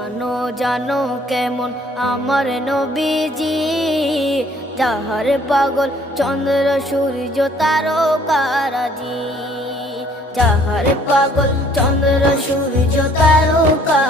জানো জানো কেমন আমার নবীজি, যাহার পাগল চন্দ্র সূর্য তারকারাজি, যাহার পাগল চন্দ্র সূর্য তারকা